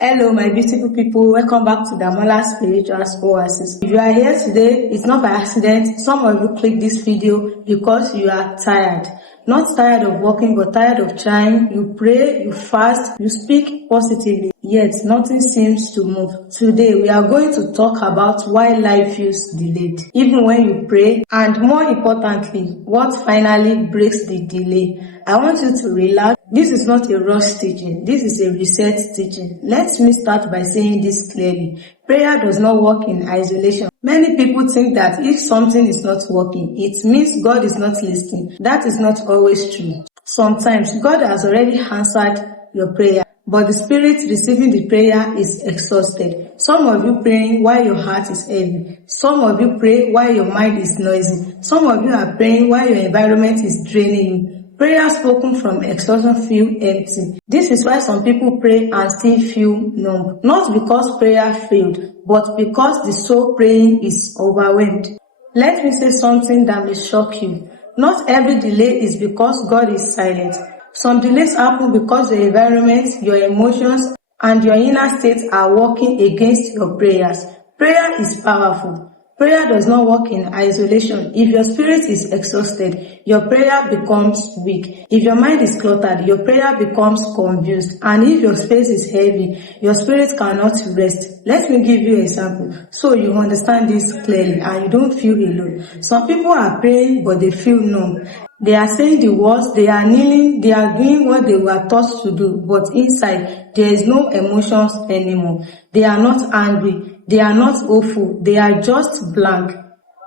Hello, my beautiful people. Welcome back to Damola Spiritual's Oasis. If you are here today, it's not by accident. Some of you click this video because you are tired. Not tired of working, but tired of trying. You pray, you fast, you speak positively, yet nothing seems to move. Today, we are going to talk about why life feels delayed, even when you pray, and more importantly, what finally breaks the delay. I want you to relax. This is not a rush teaching. This is a reset teaching. Let me start by saying this clearly. Prayer does not work in isolation. Many people think that if something is not working, it means God is not listening. That is not always true. Sometimes God has already answered your prayer, but the spirit receiving the prayer is exhausted. Some of you praying while your heart is heavy. Some of you pray while your mind is noisy. Some of you are praying while your environment is draining you. Prayer spoken from exhaustion feel empty. This is why some people pray and still feel numb. Not because prayer failed, but because the soul praying is overwhelmed. Let me say something that may shock you. Not every delay is because God is silent. Some delays happen because your environment, your emotions, and your inner state are working against your prayers. Prayer is powerful. Prayer does not work in isolation. If your spirit is exhausted, your prayer becomes weak. If your mind is cluttered, your prayer becomes confused. And if your space is heavy, your spirit cannot rest. Let me give you an example so you understand this clearly and you don't feel alone. Some people are praying but they feel numb. They are saying the words, they are kneeling, they are doing what they were taught to do, but inside there is no emotions anymore. They are not angry, they are not awful, they are just blank.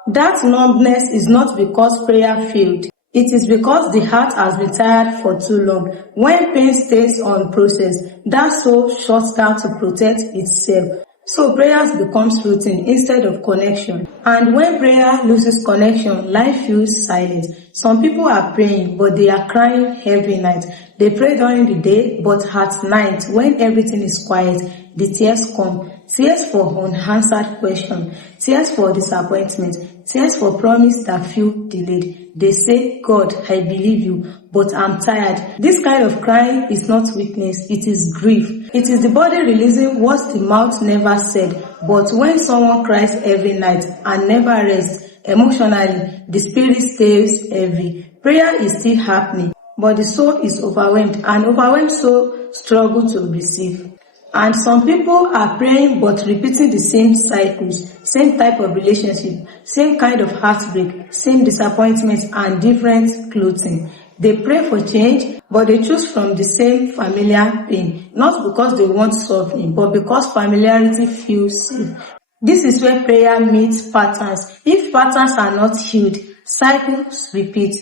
That numbness is not because prayer failed. It is because the heart has been tired for too long. When pain stays unprocessed, that soul shuts down to protect itself. So prayers becomes routine instead of connection. And when prayer loses connection, life feels silent. Some people are praying, but they are crying every night. They pray during the day, but at night, when everything is quiet, the tears come. Tears for unanswered question, tears for disappointment, tears for promise that feel delayed. They say, God, I believe you, but I'm tired. This kind of crying is not weakness, it is grief. It is the body releasing what the mouth never said. But when someone cries every night and never rests, emotionally, the spirit stays heavy. Prayer is still happening, but the soul is overwhelmed, and overwhelmed soul struggle to receive. And some people are praying but repeating the same cycles, same type of relationship, same kind of heartbreak, same disappointments and different clothing. They pray for change, but they choose from the same familiar pain, not because they want suffering, but because familiarity feels safe. This is where prayer meets patterns. If patterns are not healed, cycles repeat.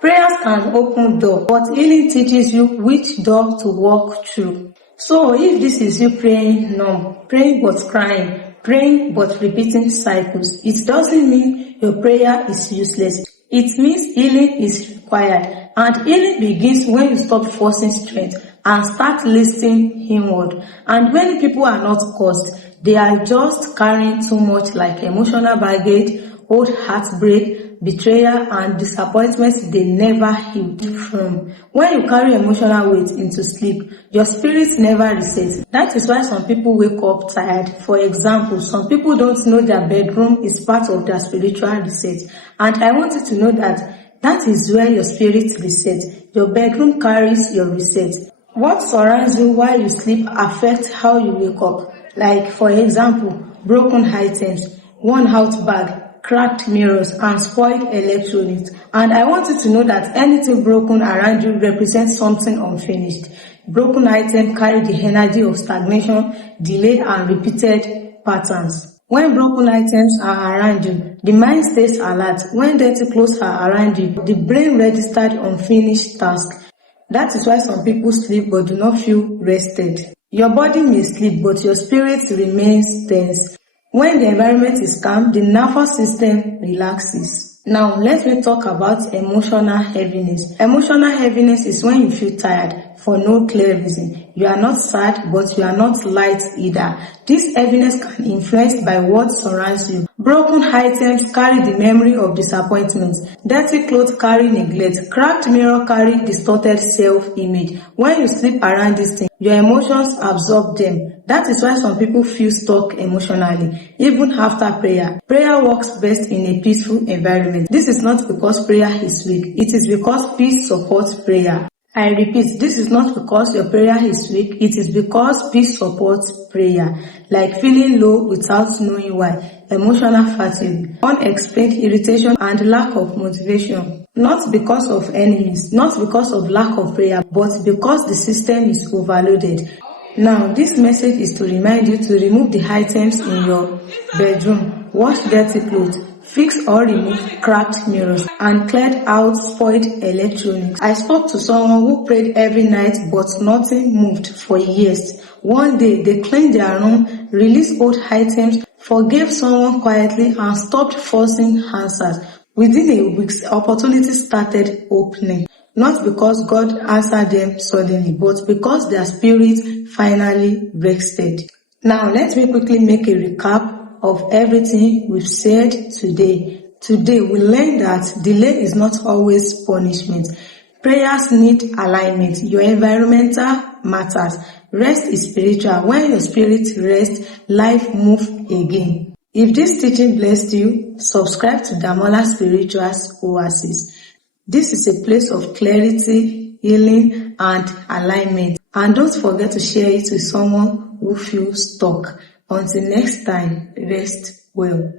Prayers can open doors, but healing teaches you which door to walk through. So if this is you praying numb, praying but crying, praying but repeating cycles, it doesn't mean your prayer is useless. It means healing is required. And healing begins when you stop forcing strength and start listening inward. And many people are not caused. They are just carrying too much like emotional baggage, old heartbreak, betrayal, and disappointments they never healed from. When you carry emotional weight into sleep, your spirit never resets. That is why some people wake up tired. For example, some people don't know their bedroom is part of their spiritual reset. And I want you to know that is where your spirit resets. Your bedroom carries your reset. What surrounds you while you sleep affects how you wake up. Like, for example, broken items, worn out bag, cracked mirrors, and spoiled electronics. And I want you to know that anything broken around you represents something unfinished. Broken items carry the energy of stagnation, delay, and repeated patterns. When broken items are around you, the mind stays alert. When dirty clothes are around you, the brain registered unfinished tasks. That is why some people sleep but do not feel rested. Your body may sleep, but your spirit remains tense. When the environment is calm, the nervous system relaxes. Now, let me talk about emotional heaviness. Emotional heaviness is when you feel tired, for no clear reason. You are not sad, but you are not light either. This heaviness can be influenced by what surrounds you. Broken items carry the memory of disappointment. Dirty clothes carry neglect. Cracked mirror carry distorted self-image. When you sleep around these things, your emotions absorb them. That is why some people feel stuck emotionally, even after prayer. Prayer works best in a peaceful environment. This is not because prayer is weak. It is because peace supports prayer. I repeat, this is not because your prayer is weak. It is because peace supports prayer. Like feeling low without knowing why. Emotional fatigue, unexplained irritation, and lack of motivation. Not because of enemies, not because of lack of prayer, but because the system is overloaded. Now, this message is to remind you to remove the items in your bedroom, wash dirty clothes, fix or remove cracked mirrors, and clear out spoiled electronics. I spoke to someone who prayed every night, but nothing moved for years. One day, they cleaned their room, released old items, forgave someone quietly, and stopped forcing answers. Within a week, opportunities started opening. Not because God answered them suddenly, but because their spirit finally rested. Now, let me quickly make a recap of everything we've said today. Today, we learned that delay is not always punishment. Prayers need alignment. Your environmental matters. Rest is spiritual. When your spirit rests, life moves again. If this teaching blessed you, subscribe to Damola Spiritual's Oasis. This is a place of clarity, healing, and alignment. And don't forget to share it with someone who feels stuck. Until next time, rest well.